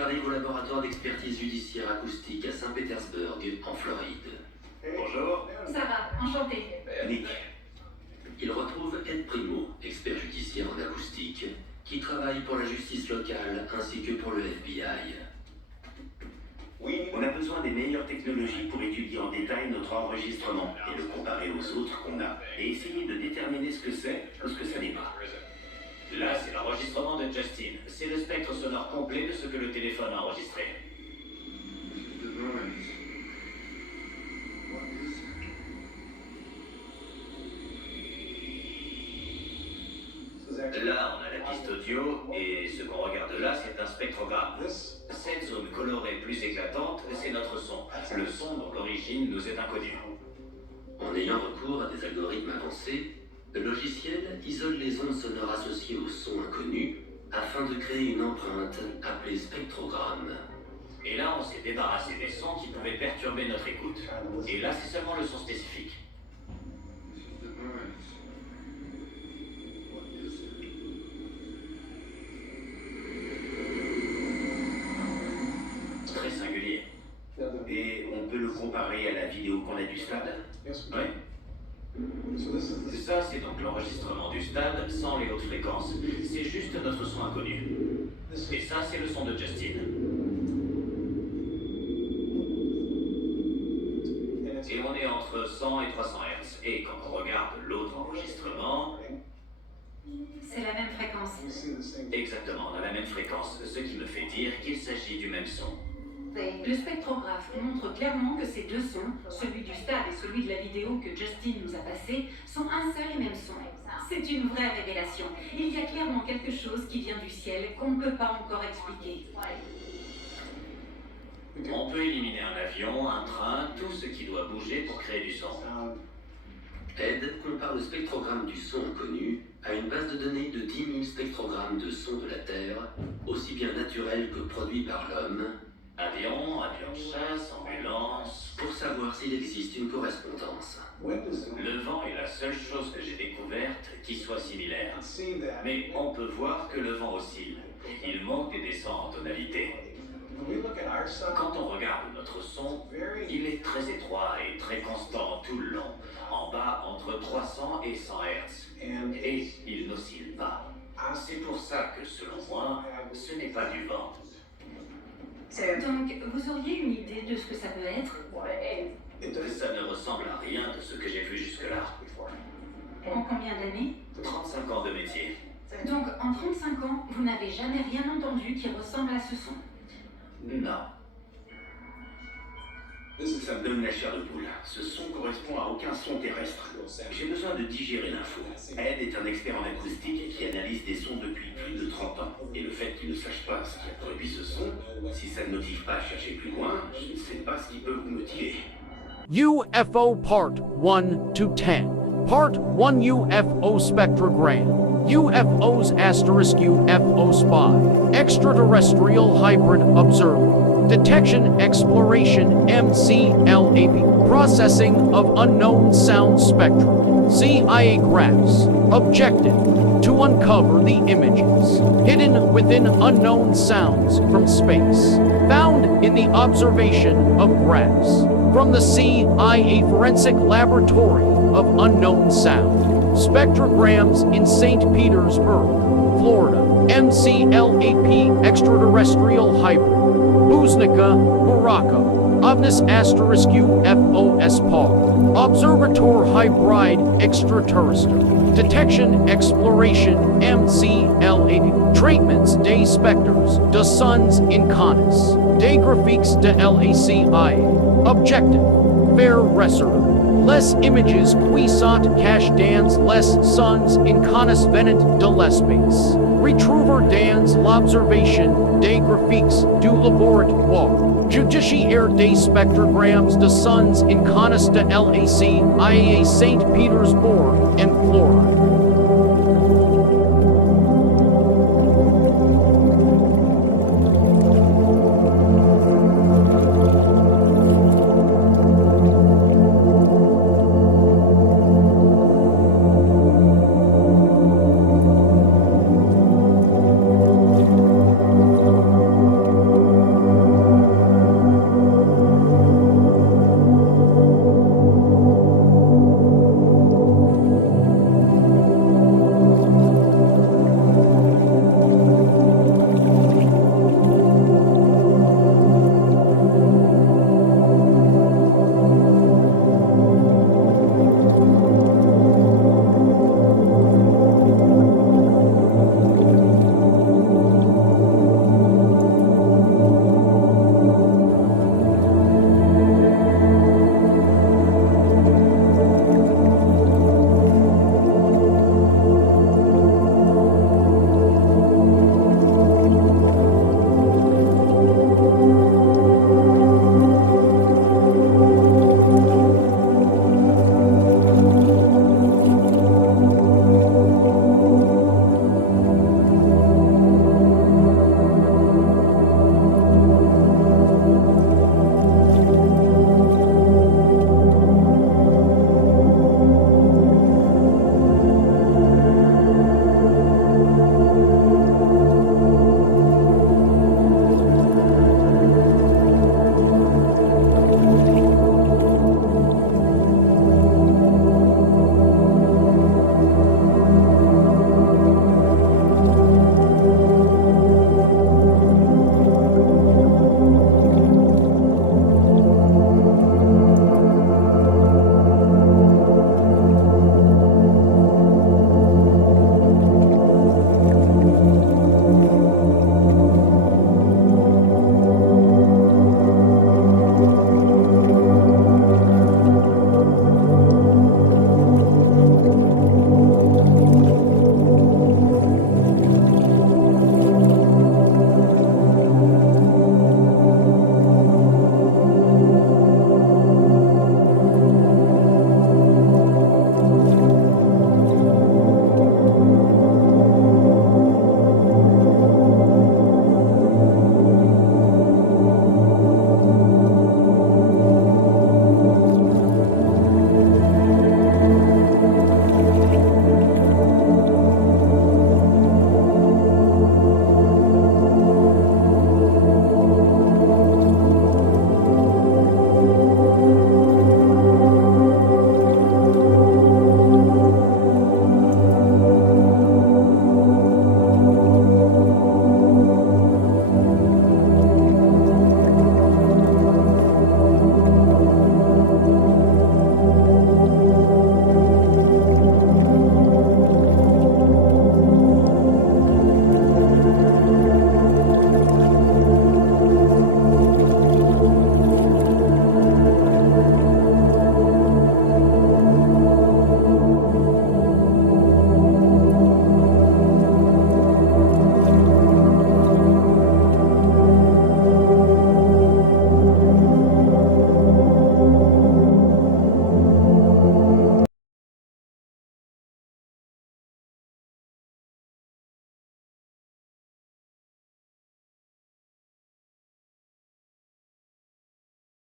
j'arrive au laboratoire d'expertise judiciaire acoustique à Saint-Pétersbourg, en Floride. Bonjour. Ça va, enchanté. Nick. Il retrouve Ed Primo, expert judiciaire en acoustique, qui travaille pour la justice locale ainsi que pour le FBI. Oui, on a besoin des meilleures technologies pour étudier en détail notre enregistrement et le comparer aux autres qu'on a et essayer de déterminer ce que c'est ou ce que ça n'est pas. Là, c'est l'enregistrement de Justin. C'est le spectre sonore complet de ce que le téléphone a enregistré. Là, on a la piste audio, et ce qu'on regarde là, c'est un spectrogramme. Cette zone colorée plus éclatante, c'est notre son. Le son dont l'origine nous est inconnue. En ayant recours à des algorithmes avancés, le logiciel isole les ondes sonores associées au son inconnu afin de créer une empreinte appelée spectrogramme. Et là, on s'est débarrassé des sons qui pouvaient perturber notre écoute. Et là, c'est seulement le son spécifique. Très singulier. Et on peut le comparer à la vidéo qu'on a du stade? Oui. Ça, c'est donc l'enregistrement du stade sans les hautes fréquences. C'est juste notre son inconnu. Et ça, c'est le son de Justin. Et on est entre 100 et 300 Hz. Et quand on regarde l'autre enregistrement... C'est la même fréquence. Exactement, on a la même fréquence, ce qui me fait dire qu'il s'agit du même son. Le spectrographe montre clairement que ces deux sons, celui du stade et celui de la vidéo que Justin nous a passée, sont un seul et même son. C'est une vraie révélation. Il y a clairement quelque chose qui vient du ciel qu'on ne peut pas encore expliquer. On peut éliminer un avion, un train, tout ce qui doit bouger pour créer du son. Ed compare le spectrogramme du son inconnu à une base de données de 10 000 spectrogrammes de sons de la Terre, aussi bien naturels que produits par l'homme, Avion, avion de chasse, ambulance... pour savoir s'il existe une correspondance. Le vent est la seule chose que j'ai découverte qui soit similaire. Mais on peut voir que le vent oscille. Il monte et descend en tonalité. Quand on regarde notre son, il est très étroit et très constant tout le long. En bas, entre 300 et 100 Hz. Et il n'oscille pas. C'est pour ça que, selon moi, ce n'est pas du vent. Donc, vous auriez une idée de ce que ça peut être? Ça ne ressemble à rien de ce que j'ai vu jusque-là. En combien d'années? 35 ans de métier. Donc, en 35 ans, vous n'avez jamais rien entendu qui ressemble à ce son? Non. Ça me donne la chair de poule. Ce son correspond à aucun son terrestre. J'ai besoin de digérer l'info. Ed est un expert en acoustique qui analyse des sons depuis plus de 30 ans. Et le fait qu'il ne sache pas ce qui a produit ce son, si ça ne motive pas à chercher plus loin, je ne sais pas ce qui peut vous motiver. UFO Part 1 to 10. Part 1 UFO Spectrogram. UFOs * UFO Spy. Extraterrestrial Hybrid Observer. Detection Exploration MCLAP. Processing of Unknown Sound Spectrum. CIA graphs. Objective: to uncover the images hidden within unknown sounds from space, found in the observation of graphs from the CIA Forensic Laboratory of Unknown Sound. Spectrograms in St. Petersburg, Florida. MCLAP Extraterrestrial Hybrid. Buznica, Morocco. Ovnis * UFOs Paul. Observator Hybrid Extraterrestrial. Detection Exploration MCLAP. Treatments des Spectres de Sons Incarnés. Des Graphiques de l'ACIA. Objective: Fair Reservoir. Les images puissant cache dans les sons incarnés venant de l'espace. Retrouver dans l'observation des graphiques du laboratoire judiciaire des spectrograms de sons incarnés de l'ACIA St. Petersburg and Florida.